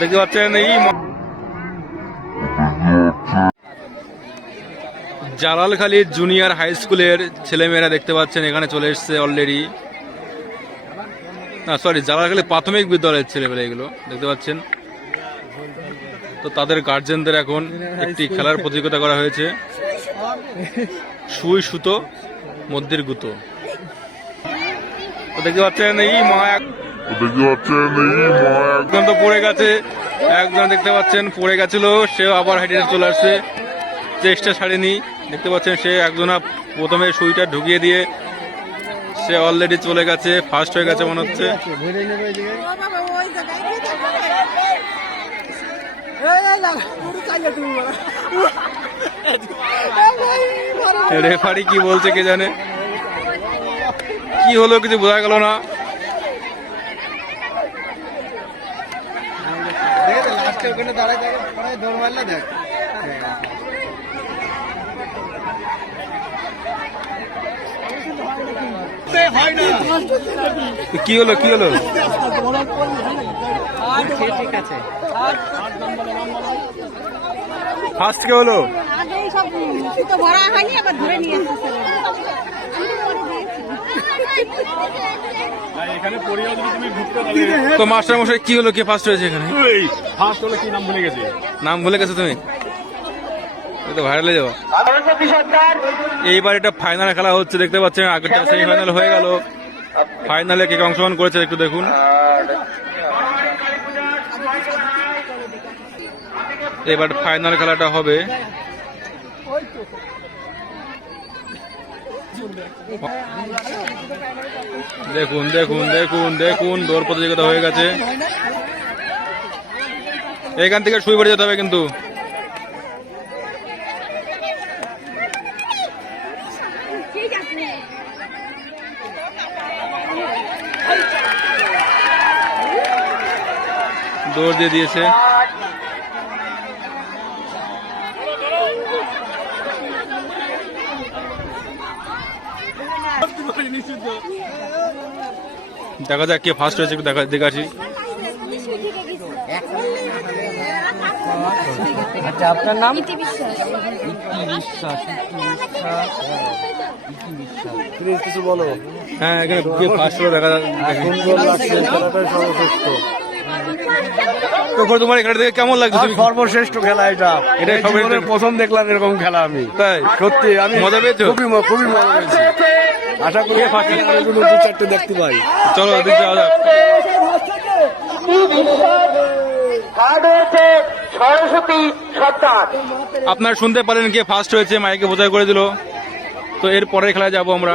দেখতে পাচ্ছেন এই জালালখালী জুনিয়র হাই স্কুলের ছেলেমেয়েরা দেখতে পাচ্ছেন, এখানে চলে এসছে অলরেডি না সরি জালালখালী প্রাথমিক বিদ্যালয়ের ছেলেমেয়েরা এগুলো, দেখতে পাচ্ছেন। তো তাদের গার্জেনদের এখন একটি খেলার প্রতিযোগিতা করা হয়েছে। সুই সুতো মধ্যের গুতো। দেখতে পাচ্ছেন এই মা একজন তো পড়ে গেছে, একজন দেখতে পাচ্ছেন পড়ে গেছিল, সেও আবার হেঁটে চলে আসছে। চেষ্টা ছাড়েনি, দেখতে পাচ্ছেন সে একজনা প্রথমে সুইটা ঢুকিয়ে দিয়ে, সে অলরেডি চলে গেছে ফার্স্ট হয়ে গেছে মনে হচ্ছে। রেফারি কি বলছে কে জানে? কি হলো কিছু বোঝা গেল না দেখ লাস্টে ওখানে দাঁড়ায় দৌড় মারলে দেখ। কি হলো কি হলো? ঠিক আছে। ফার্স্ট কে হলো? আগেই সব ভরা হয়নি আবার ধরে নিয়ে তো মাস্টার মশাই কি হলো? কে ফার্স্ট হয়েছে এখানে? ফার্স্ট হলে কি নাম ভুলে গেছি? নাম ভুলে গেছো তুমি? তো ভাইরালে যাওয়া এইবার এটা ফাইনাল খেলা হচ্ছে দেখতে পাচ্ছেন? আগেরটা সেমিফাইনাল হয়ে গেল। ফাইনালে কে কে অংশগ্রহণ করেছে একটু দেখুন। এবার ফাইনাল খেলাটা হবে। দেখুন দেখুন দেখুন দেখুন, দৌড় প্রতিযোগিতা হয়ে গেছে। এখান থেকে শুয়ে পড়ে যেতে হবে কিন্তু। দৌড় দিয়ে দিয়েছে। দেখা যাক কে ফার্স্ট হয়েছে একটু দেখা দেখাচ্ছি আচ্ছা আপনার নাম? প্লিজ কিছু বলো। হ্যাঁ এখানে কে ফার্স্ট হলো দেখা যাক সুন্দর লাগছে খেলাটাই সর্বশ্রেষ্ঠ? তো তোমার এখানে থেকে কেমন লাগছে আর তুমি? সর্বশ্রেষ্ঠ খেলা এটা। এটা। প্রথম দেখলাম এরকম খেলা আমি। তাই? সত্যি আমি মজা পেয়েছ? খুবই মজা পেয়েছি। আশা করি দু চারটে দেখতে পাই। চলো ওদিক যাওয়া যাক। আপনার শুনতে পারেন কে ফার্স্ট হয়েছে মাইকে বোঝাই করে দিল। তো এর পরের খেলায় যাব আমরা।